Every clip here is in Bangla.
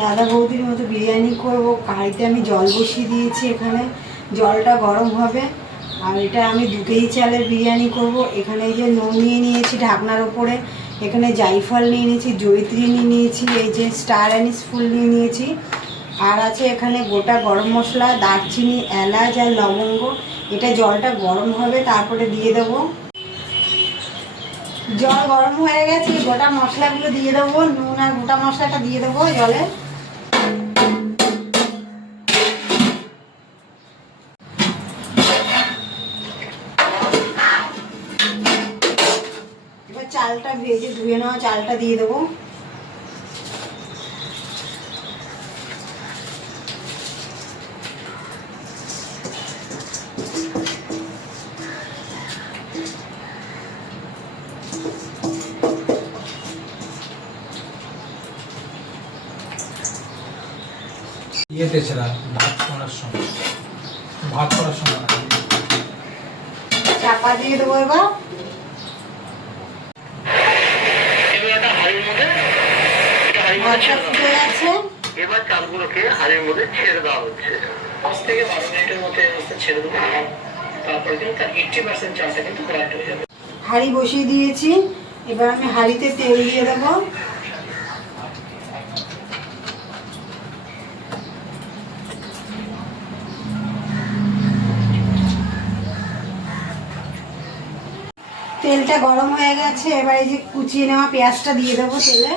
দাদা বৌদির মতো বিরিয়ানি করবো। কড়াইতে আমি জল বসিয়ে দিয়েছি, এখানে জলটা গরম হবে। আর এটা আমি 2 কেজি চালের বিরিয়ানি করব। এখানে এই যে নুন নিয়ে নিয়েছি ঢাকনার ওপরে, এখানে জায়ফল নিয়ে নিয়েছি, জয়িত্রী নিয়ে নিয়েছি, এই যে স্টার অ্যানিস ফুল নিয়ে নিয়েছি, আর আছে এখানে গোটা গরম মশলা, দারচিনি, এলাচ আর লবঙ্গ। এটা জলটা গরম হবে, তারপরে দিয়ে দেবো। জল গরম হয়ে গেছে, গোটা মশলাগুলো দিয়ে দেবো, নুন আর গোটা মশলাটা দিয়ে দেবো জলে। এবার চালটা ভেজে ধুয়ে নেওয়া চালটা দিয়ে দেবো। ইয়েতে ছিল ভাত করার সময় চাপা দিয়ে দেবো। এবার এবার চালগুলোকে হাঁড়ির মধ্যে ছেড়ে দেওয়া হচ্ছে। 5 থেকে 12 মিনিটের মধ্যে ছেড়ে দেবো। তারপরে কিন্তু তার 80% চালটা কিন্তু করাক্ট হয়ে যাবে। হাঁড়ি বসিয়ে দিয়েছি, এবার আমি হাঁড়িতে তেল দিয়ে দেবো। তেলটা গরম হয়ে গেছে, এবার এই যে কুচিয়ে নেওয়া পেঁয়াজটা দিয়ে দেবো তেলে।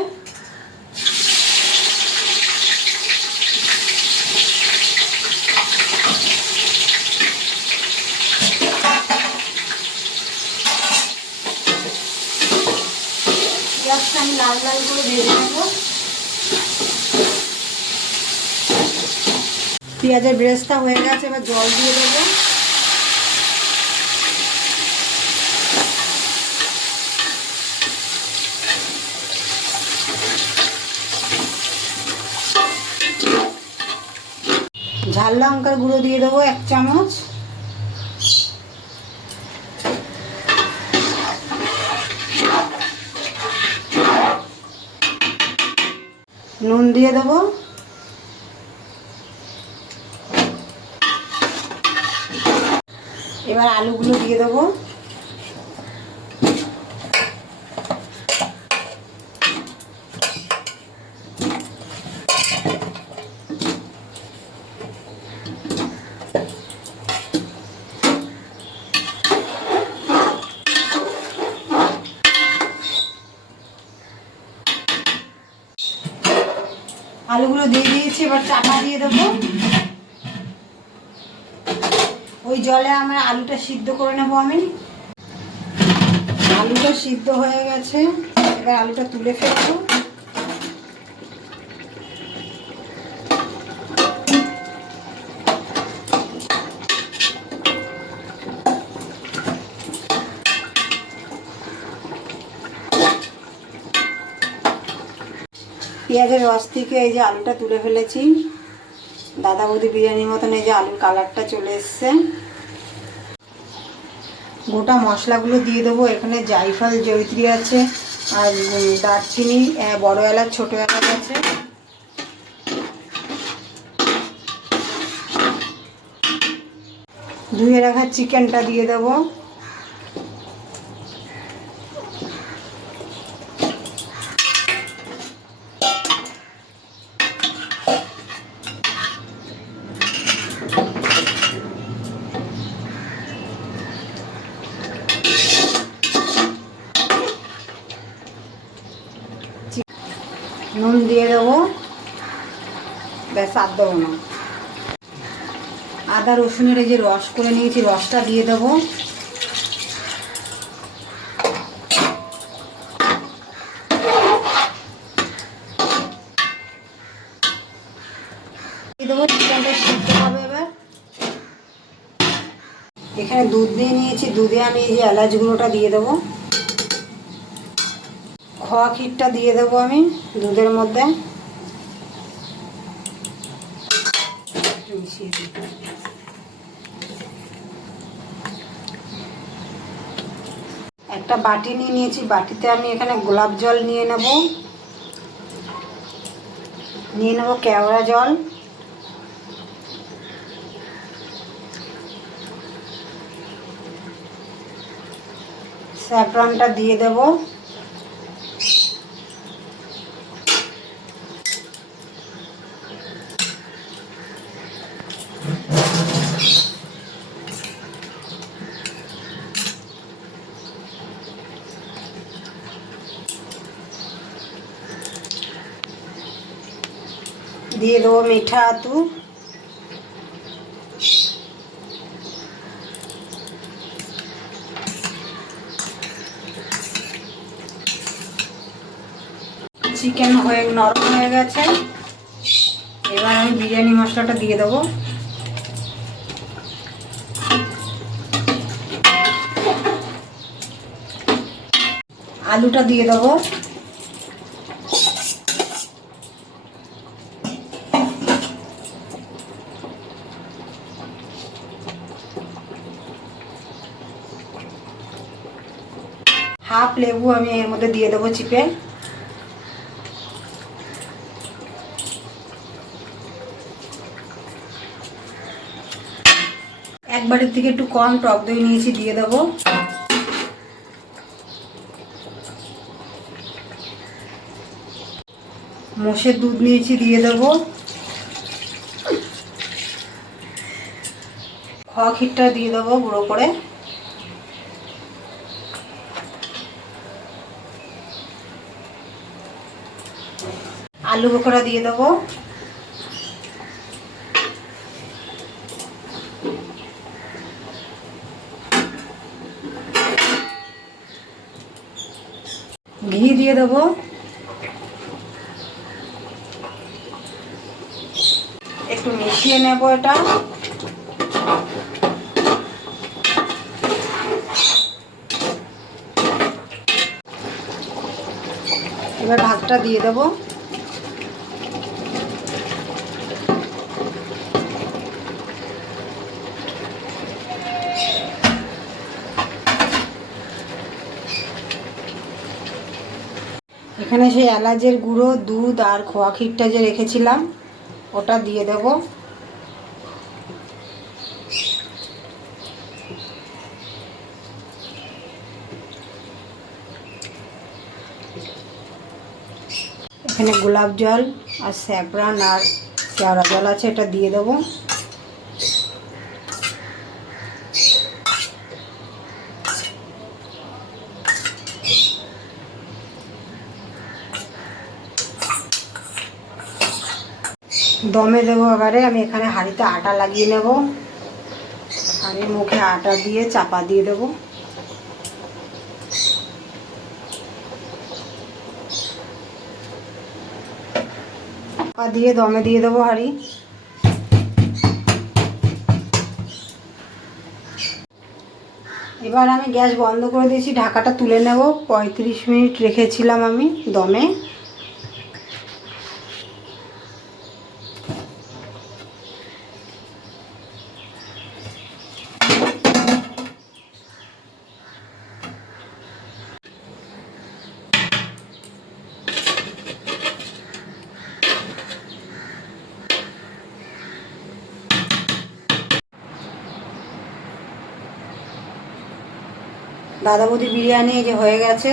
পেঁয়াজটা আমি লাল লাল করে ভেজে নেব। পেঁয়াজের বেরেস্তা হয়ে গেছে, এবার জল দিয়ে দেবো। ঝাল লঙ্কার গুঁড়ো দিয়ে দেবো 1 চামচ। নুন দিয়ে দেবো। এবার আলুগুলো দিয়ে দেবো। আলুগুলো দিয়ে দিয়েছি, এবার চাপা দিয়ে দেবো। ওই জলে আমার আলুটা সিদ্ধ করে নেবো আমি। আলুটা সিদ্ধ হয়ে গেছে, এবার আলুটা তুলে ফেলবো। পেঁয়াজের রস থেকে এই যে আলুটা তুলে ফেলেছি। দাদা বৌদি বিরিয়ানির মতন এই যে আলুর কালারটা চলে এসছে। গোটা মশলাগুলো দিয়ে দেবো। এখানে জায়ফল, জয়িত্রী আছে, আর দারচিনি, বড় এলাচ, ছোট এলাচ আছে। ধুয়ে রাখা চিকেনটা দিয়ে দেবো। নুন দিয়ে দেবো, ব্যাস আর দেবো না। আদা রসুনের এই যে রস করে নিয়েছি, রসটা দিয়ে দেবো। চিকেনটা সিদ্ধ হবে। এবার এখানে দুধ দিয়ে নিয়েছি, দুধে আমি এই যে এলাচ গুঁড়োটা দিয়ে দেবো। খোয়া ক্ষীরটা দিয়ে দেবো আমি দুধের মধ্যে। একটা বাটি নিয়ে নিয়েছি, বাটিতে আমি এখানে গোলাপ জল নিয়ে নেব। নিয়ে নেবো কেওড়া জল, স্যাফরনটা দিয়ে দেব, দিয়ে দেবো মিঠা আতু, চিকেন হয়ে নরম হয়ে গেছে। এবার আমি বিরিয়ানি মশলাটা দিয়ে দেবো, আলুটা দিয়ে দেবো, হাফ লেবু আমি এর মধ্যে দিয়ে দেবো চিপে, এক বাটির থেকে একটু কম টক দই নিয়েছি দিয়ে দেবো, মোষের দুধ নিয়েছি দিয়ে দেবো, খোয়া ক্ষীরটা দিয়ে দেবো গুঁড়ো করে, আলু বোখরা দিয়ে দেবো, ঘি দিয়ে দেবো, একটু মিশিয়ে নেব এটা, এবার ভাতটা দিয়ে দেবো, এখানে সেই এলাচের গুঁড়ো, দুধ আর খোয়া ক্ষীরটা যে রেখেছিলাম ওটা দিয়ে দেব, এখানে গোলাপ জল আর স্যাফরন আর কেওড়া জল আছে, এটা দিয়ে দেবো, দমে দেবো। এবারে আমি এখানে হাঁড়িতে আটা লাগিয়ে নেব, হাঁড়ির মুখে আটা দিয়ে চাপা দিয়ে দেবো, চাপা দিয়ে দমে দিয়ে দেবো হাঁড়ি। এবার আমি গ্যাস বন্ধ করে দিয়েছি, ঢাকাটা তুলে নেব। 35 মিনিট রেখেছিলাম আমি দমে। দাদা বৌদি বিরিয়ানি এই যে হয়ে গেছে।